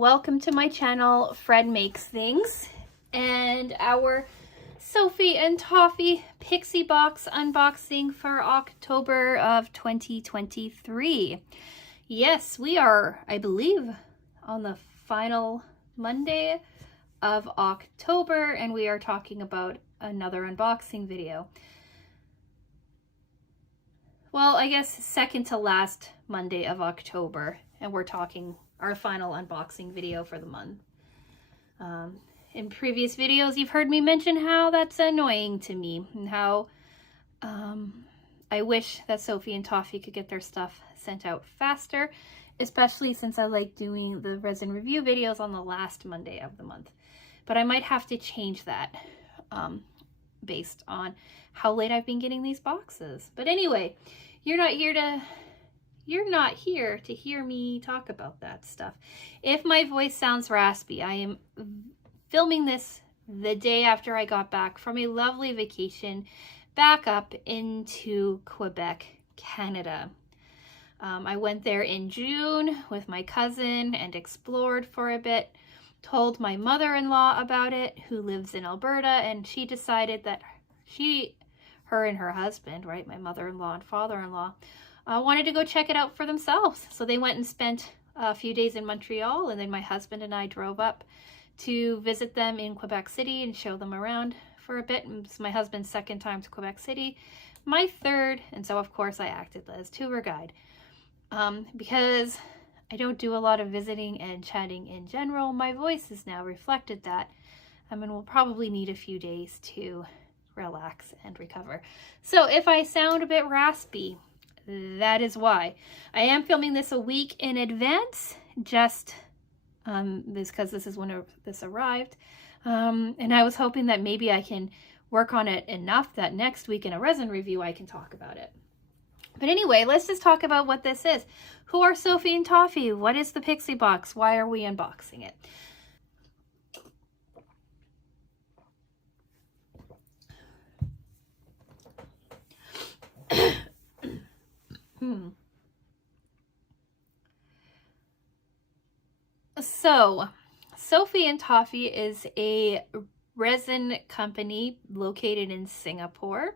welcome to my channel, Fred Makes Things, and our Sophie and Toffee Pixie Box unboxing for October of 2023. Yes, we are, I believe, on the final Monday of October, and we are talking about another unboxing video. Well, I guess second to last Monday of October, and we're talking our final unboxing video for the month. In previous videos, you've heard me mention how that's annoying to me and how I wish that Sophie and Toffee could get their stuff sent out faster, especially since I like doing the resin review videos on the last Monday of the month. But I might have to change that based on how late I've been getting these boxes. But anyway, you're not here to hear me talk about that stuff. If my voice sounds raspy, I am filming this the day after I got back from a lovely vacation back up into Quebec, Canada. I went there in June with my cousin and explored for a bit, told my mother-in-law about it, who lives in Alberta, and she decided that her and her husband, right, my mother-in-law and father-in-law, wanted to go check it out for themselves. So they went and spent a few days in Montreal, and then my husband and I drove up to visit them in Quebec City and show them around for a bit. It's my husband's second time to Quebec City, my third, and so of course I acted as tour guide. Because I don't do a lot of visiting and chatting in general, my voice has now reflected that, and we'll probably need a few days to relax and recover. So if I sound a bit raspy, that is why. I am filming this a week in advance, just because this is when this arrived. And I was hoping that maybe I can work on it enough that next week in a resin review I can talk about it. But anyway, let's just talk about what this is. Who are Sophie and Toffee? What is the Pixie Box? Why are we unboxing it? So, Sophie and Toffee is a resin company located in Singapore.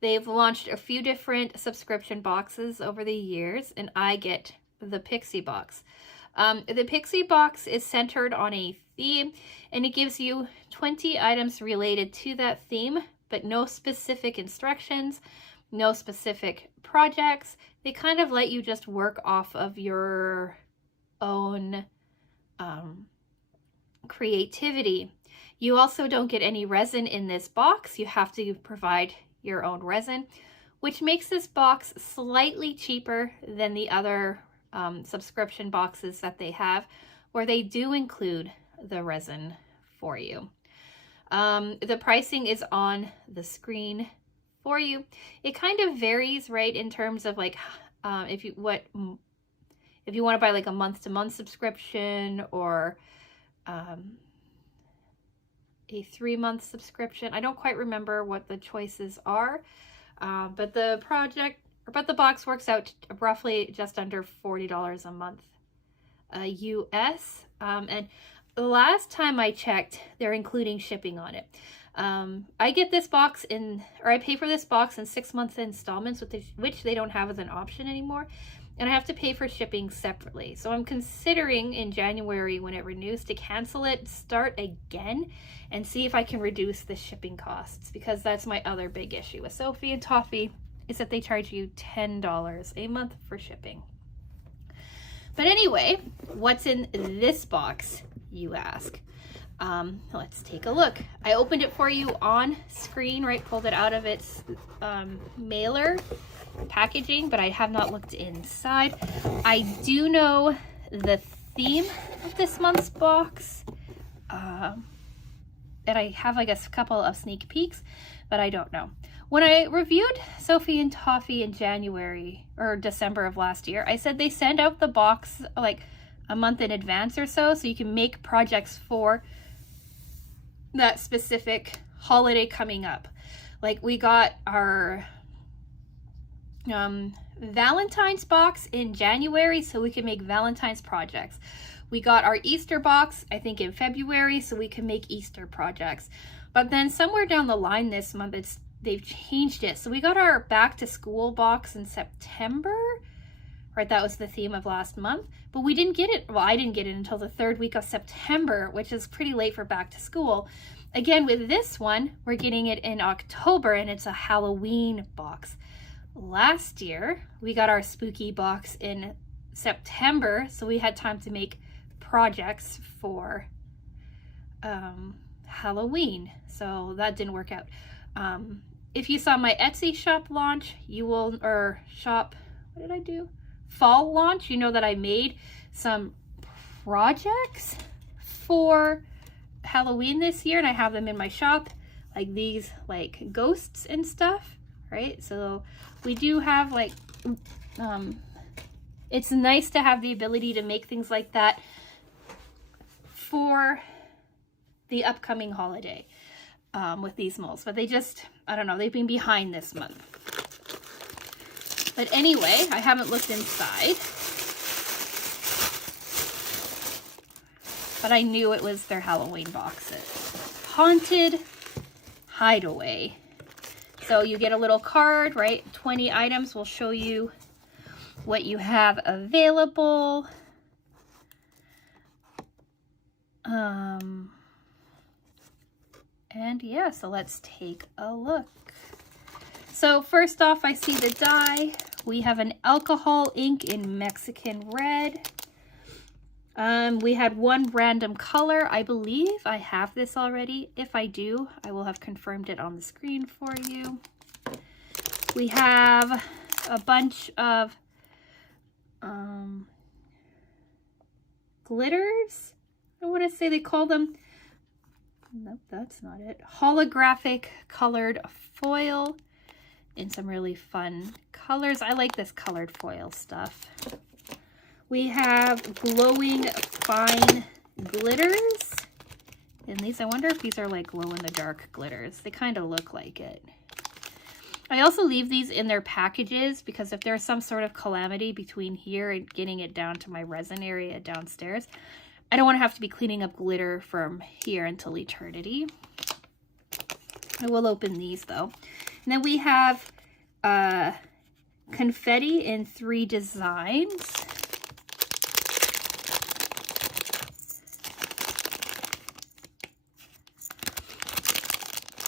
They've launched a few different subscription boxes over the years, and I get the Pixie Box. The Pixie Box is centered on a theme, and it gives you 20 items related to that theme, but no specific instructions, no specific projects. They kind of let you just work off of your own creativity. You also don't get any resin in this box. You have to provide your own resin, which makes this box slightly cheaper than the other subscription boxes that they have, where they do include the resin for you. The pricing is on the screen for you. It kind of varies, right, in terms of like if you want to buy like a month-to-month subscription or a 3-month subscription. I don't quite remember what the choices are, but the box works out to roughly just under $40 a month US. And the last time I checked, they're including shipping on it. I get this box I pay for this box in 6-month installments, which they don't have as an option anymore. And I have to pay for shipping separately. So I'm considering in January, when it renews, to cancel it, start again, and see if I can reduce the shipping costs, because that's my other big issue with Sophie and Toffee, is that they charge you $10 a month for shipping. But anyway, what's in this box, you ask? Let's take a look. I opened it for you on screen, right? Pulled it out of its mailer packaging, but I have not looked inside. I do know the theme of this month's box, and I have like a couple of sneak peeks, but I don't know. When I reviewed Sophie and Toffee in January or December of last year, I said they send out the box like a month in advance or so you can make projects for that specific holiday coming up. Like we got our Valentine's box in January so we can make Valentine's projects. We got our Easter box, I think in February, so we can make Easter projects. But then somewhere down the line this month, they've changed it. So we got our back to school box in September, right? That was the theme of last month, but we didn't get it. Well, I didn't get it until the 3rd week of September, which is pretty late for back to school. Again, with this one, we're getting it in October, and it's a Halloween box. Last year, we got our spooky box in September, so we had time to make projects for Halloween. So that didn't work out. If you saw my Etsy shop launch, you will, or shop, what did I do? Fall launch, you know that I made some projects for Halloween this year, and I have them in my shop, like these, like ghosts and stuff, right? So we do have like, it's nice to have the ability to make things like that for the upcoming holiday with these molds. But they just, I don't know, they've been behind this month. But anyway, I haven't looked inside. But I knew it was their Halloween boxes. Haunted Hideaway. So you get a little card, right? 20 items will show you what you have available. And yeah, so let's take a look. So first off, I see the die. We have an alcohol ink in Mexican red. We had one random color. I believe I have this already. If I do, I will have confirmed it on the screen for you. We have a bunch of glitters. I want to say they call them, nope, that's not it. Holographic colored foil in some really fun colors. I like this colored foil stuff. We have glowing fine glitters. And these, I wonder if these are like glow in the dark glitters. They kind of look like it. I also leave these in their packages because if there's some sort of calamity between here and getting it down to my resin area downstairs, I don't want to have to be cleaning up glitter from here until eternity. I will open these though. And then we have confetti in 3 designs.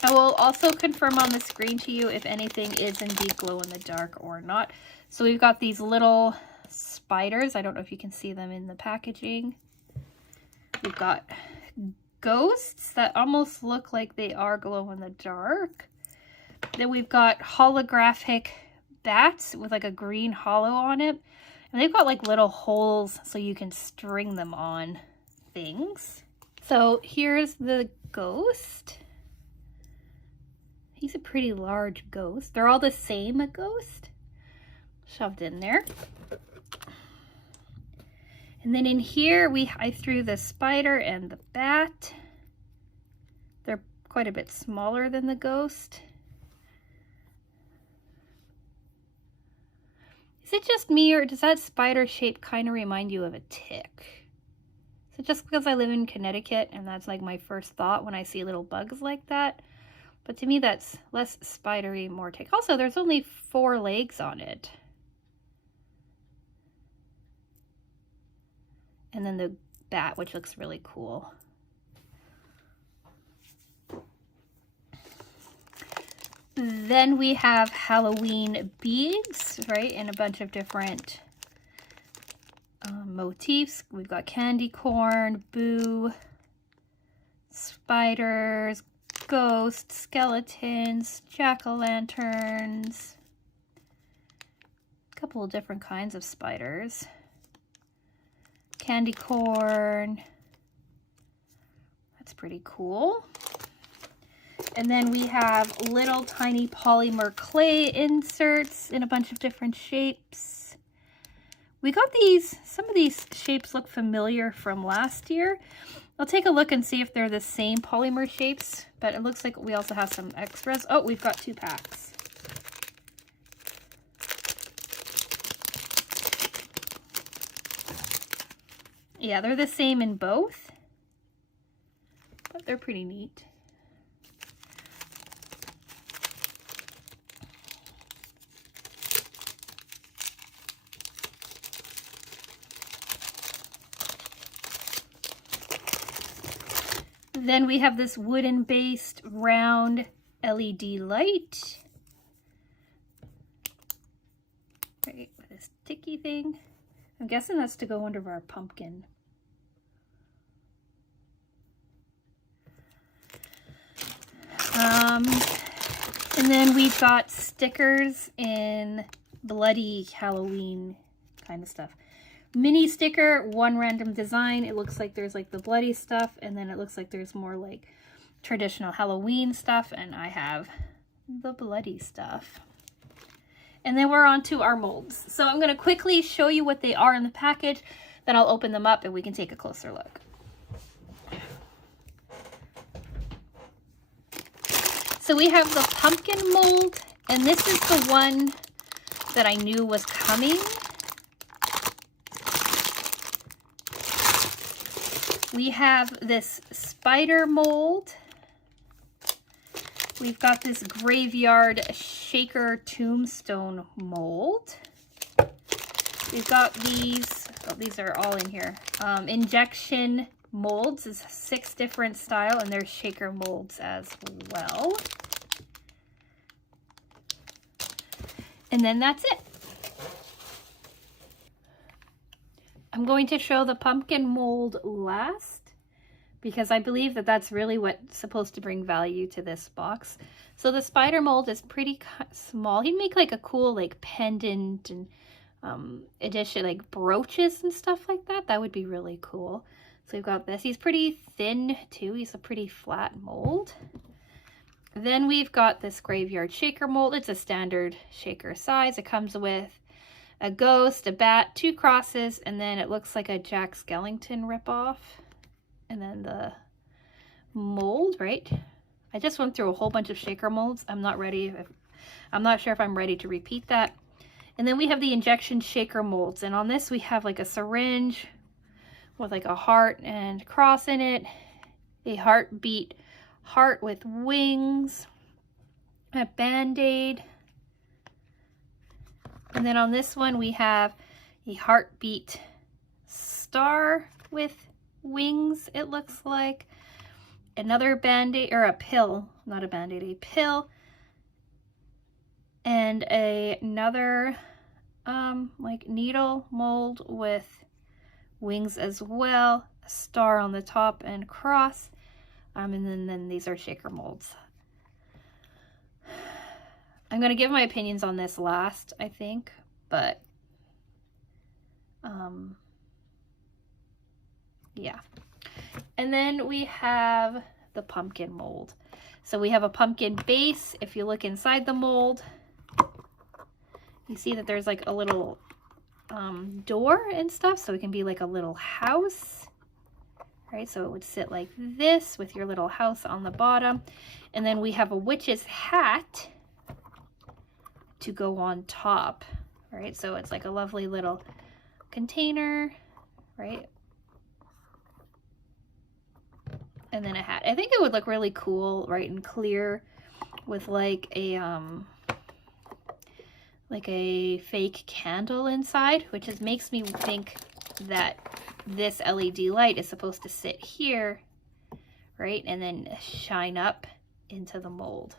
I will also confirm on the screen to you if anything is indeed glow in the dark or not. So we've got these little spiders. I don't know if you can see them in the packaging. We've got ghosts that almost look like they are glow in the dark. Then we've got holographic bats with like a green hollow on it. And they've got like little holes so you can string them on things. So here's the ghost. He's a pretty large ghost. They're all the same ghost shoved in there. And then in here, I threw the spider and the bat. They're quite a bit smaller than the ghost. Is it just me, or does that spider shape kind of remind you of a tick? Is it just because I live in Connecticut and that's like my first thought when I see little bugs like that? But to me, that's less spidery, more tick. Also, there's only 4 legs on it. And then the bat, which looks really cool. Then we have Halloween beads, right? In a bunch of different motifs. We've got candy corn, boo, spiders, ghosts, skeletons, jack-o'-lanterns, a couple of different kinds of spiders, candy corn. That's pretty cool. And then we have little tiny polymer clay inserts in a bunch of different shapes. We got these, some of these shapes look familiar from last year. I'll take a look and see if they're the same polymer shapes, but it looks like we also have some extras. Oh, we've got 2 packs. Yeah, they're the same in both, but they're pretty neat. Then we have this wooden based round LED light. Right, with this sticky thing. I'm guessing that's to go under our pumpkin. And then we've got stickers in bloody Halloween kind of stuff. Mini sticker, one random design. It looks like there's like the bloody stuff, and then it looks like there's more like traditional Halloween stuff, and I have the bloody stuff. And then we're on to our molds. So I'm going to quickly show you what they are in the package, then I'll open them up and we can take a closer look. So we have the pumpkin mold, and this is the one that I knew was coming. We have this spider mold. We've got this graveyard shaker tombstone mold. We've got these, oh, these are all in here. Injection molds is 6 different style, and there's shaker molds as well. And then that's it. I'm going to show the pumpkin mold last, because I believe that that's really what's supposed to bring value to this box. So the spider mold is pretty small. He'd make like a cool like pendant and addition, like brooches and stuff like that. That would be really cool. So we've got this. He's pretty thin too. He's a pretty flat mold. Then we've got this graveyard shaker mold. It's a standard shaker size. It comes with a ghost, a bat, 2 crosses, and then it looks like a Jack Skellington ripoff. And then the mold, right? I just went through a whole bunch of shaker molds. I'm not sure if I'm ready to repeat that. And then we have the injection shaker molds. And on this we have like a syringe with like a heart and cross in it, a heartbeat heart with wings, a band-aid. And then on this one we have a heartbeat star with wings, it looks like. Another band-aid, or a pill, not a band-aid, a pill. And another like needle mold with wings as well. A star on the top and cross. And then these are shaker molds. I'm going to give my opinions on this last, I think, but yeah. And then we have the pumpkin mold. So we have a pumpkin base. If you look inside the mold, you see that there's like a little door and stuff, so it can be like a little house. Right, so it would sit like this with your little house on the bottom. And then we have a witch's hat to go on top. Right, so it's like a lovely little container, right? And then a hat. I think it would look really cool, right, and clear with like a fake candle inside, which just makes me think that this LED light is supposed to sit here, right, and then shine up into the mold.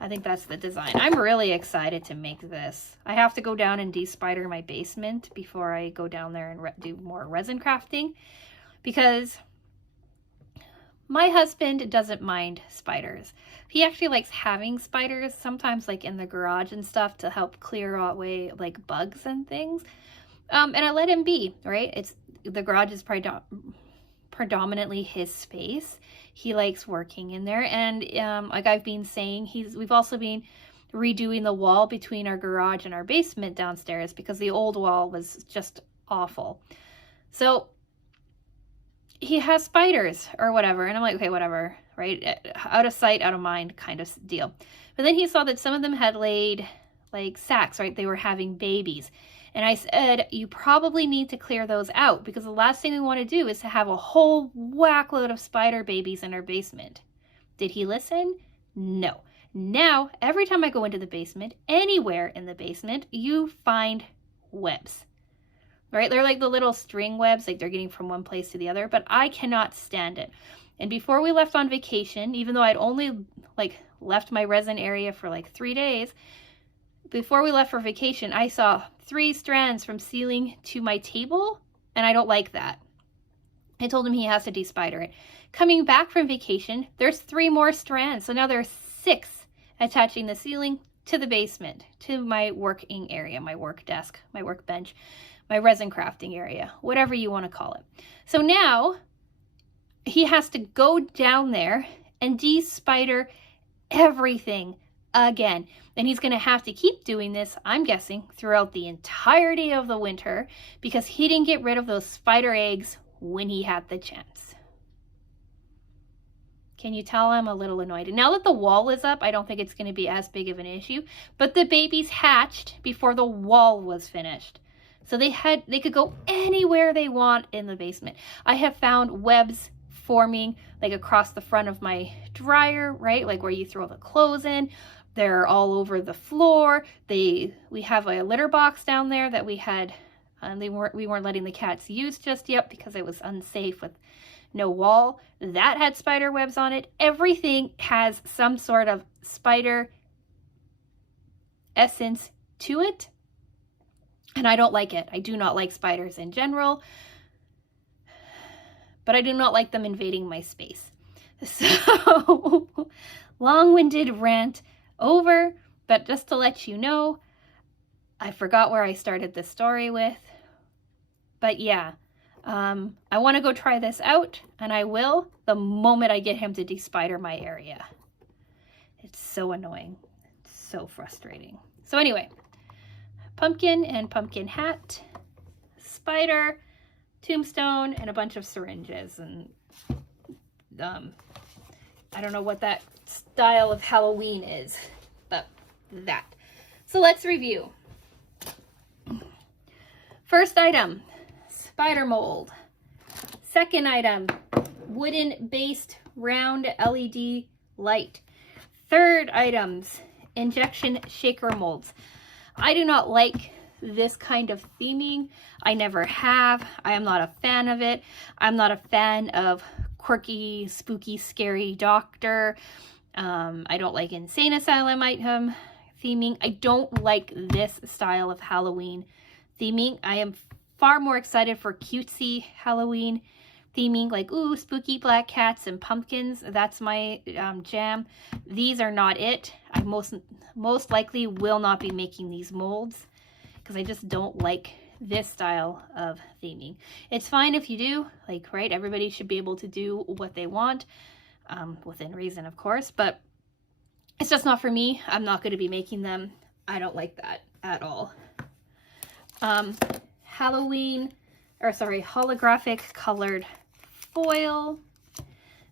I think that's the design. I'm really excited to make this. I have to go down and de-spider my basement before I go down there and do more resin crafting, because my husband doesn't mind spiders. He actually likes having spiders, sometimes like in the garage and stuff, to help clear away like bugs and things. And I let him be, right? The garage is predominantly his space. He likes working in there. And like I've been saying, we've also been redoing the wall between our garage and our basement downstairs, because the old wall was just awful. So he has spiders or whatever. And I'm like, okay, whatever, right? Out of sight, out of mind kind of deal. But then he saw that some of them had laid like sacks, right? They were having babies. And I said, you probably need to clear those out because the last thing we want to do is to have a whole whack load of spider babies in our basement. Did he listen? No. Now, every time I go into the basement, anywhere in the basement, you find webs. Right? They're like the little string webs, like they're getting from one place to the other, but I cannot stand it. And before we left on vacation, even though I'd only like left my resin area for like 3 days, before we left for vacation, I saw 3 strands from ceiling to my table, and I don't like that. I told him he has to de-spider it. Coming back from vacation, there's 3 more strands. So now there's 6 attaching the ceiling to the basement, to my working area, my work desk, my workbench, my resin crafting area, whatever you want to call it. So now he has to go down there and de-spider everything again. And he's going to have to keep doing this, I'm guessing, throughout the entirety of the winter because he didn't get rid of those spider eggs when he had the chance. Can you tell I'm a little annoyed? And now that the wall is up, I don't think it's going to be as big of an issue. But the babies hatched before the wall was finished. So they could go anywhere they want in the basement. I have found webs forming like across the front of my dryer, right? Like where you throw the clothes in. They're all over the floor. We have a litter box down there that we had, we weren't letting the cats use just yet because it was unsafe with no wall. That had spider webs on it. Everything has some sort of spider essence to it. And I don't like it. I do not like spiders in general. But I do not like them invading my space. So, long-winded rant over. But just to let you know, I forgot where I started this story with. But yeah, I want to go try this out. And I will the moment I get him to de-spider my area. It's so annoying. It's so frustrating. So anyway, pumpkin and pumpkin hat, spider, tombstone, and a bunch of syringes. And I don't know what that style of Halloween is, but that. So let's review. First item, spider mold. Second item, wooden-based round LED light. Third items, injection shaker molds. I do not like this kind of theming. I never have. I am not a fan of it. I'm not a fan of quirky, spooky, scary doctor. I don't like insane asylum item theming. I don't like this style of Halloween theming. I am far more excited for cutesy Halloween theming, like, ooh, spooky black cats and pumpkins. That's my jam. These are not it. I most likely will not be making these molds because I just don't like this style of theming. It's fine if you do, like, right? Everybody should be able to do what they want, within reason, of course, but it's just not for me. I'm not going to be making them. I don't like that at all. Holographic colored foil.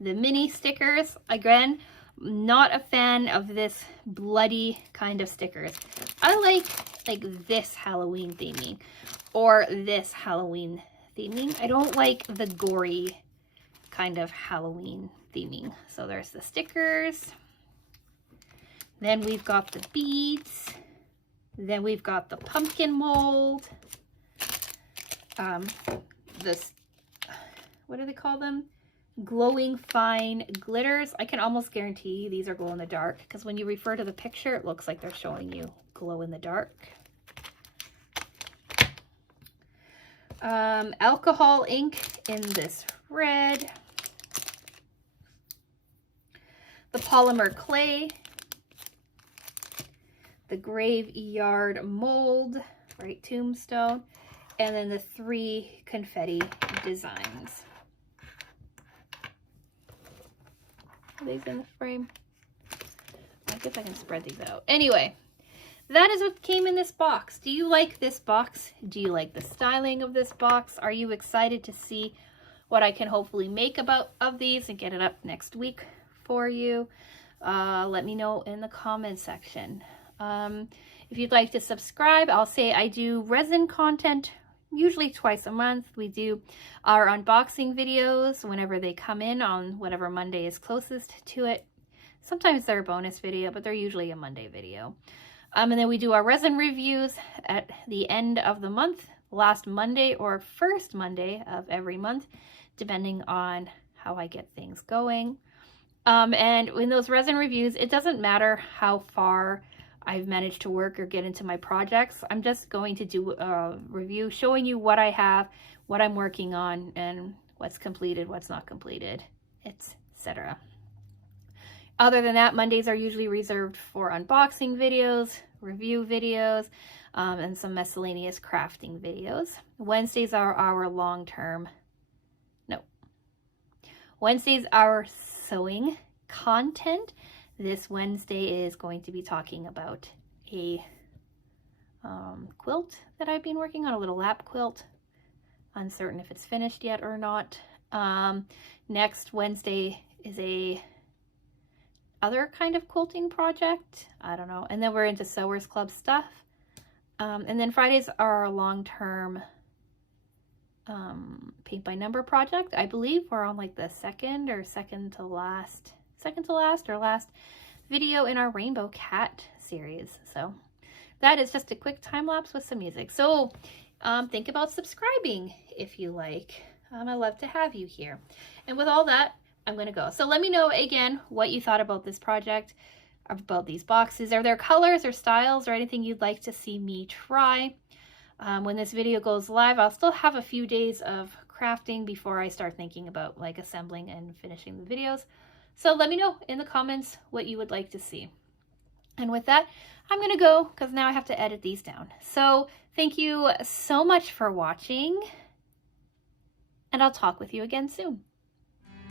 The mini stickers, again, not a fan of this bloody kind of stickers. I like this Halloween theming or this Halloween theming. I don't like the gory kind of Halloween theming. So there's the stickers. Then we've got the beads. Then we've got the pumpkin mold. What do they call them? Glowing fine glitters. I can almost guarantee these are glow in the dark because when you refer to the picture, it looks like they're showing you glow in the dark. Alcohol ink in this red. The polymer clay. The graveyard mold, right, tombstone. And then the 3 confetti designs. Are these in the frame? I guess I can spread these out. Anyway, that is what came in this box. Do you like this box? Do you like the styling of this box? Are you excited to see what I can hopefully make of these and get it up next week for you? Let me know in the comment section. If you'd like to subscribe, I'll say I do resin content usually twice a month. We do our unboxing videos whenever they come in on whatever Monday is closest to it. Sometimes they're a bonus video, but they're usually a Monday video. And then we do our resin reviews at the end of the month, last Monday or first Monday of every month, depending on how I get things going. And in those resin reviews, it doesn't matter how far I've managed to work or get into my projects. I'm just going to do a review showing you what I have, what I'm working on, and what's completed, what's not completed, etc. Other than that, Mondays are usually reserved for unboxing videos, review videos, and some miscellaneous crafting videos. Wednesdays are our Wednesdays are sewing content. This Wednesday is going to be talking about a quilt that I've been working on, a little lap quilt. Uncertain if it's finished yet or not. Next Wednesday is a other kind of quilting project. I don't know. And then we're into Sewers Club stuff. And then Fridays are our long-term paint by number project. I believe we're on like the second to last video in our Rainbow Cat series. So that is just a quick time lapse with some music. So think about subscribing if you like. I'd love to have you here. And with all that, I'm going to go. So let me know again what you thought about this project, about these boxes. Are there colors or styles or anything you'd like to see me try? When this video goes live, I'll still have a few days of crafting before I start thinking about like assembling and finishing the videos. So let me know in the comments what you would like to see. And with that, I'm going to go because now I have to edit these down. So thank you so much for watching, and I'll talk with you again soon.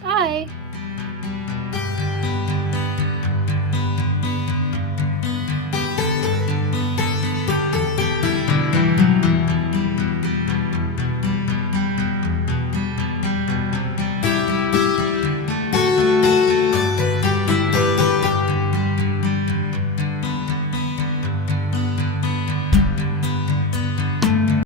Bye.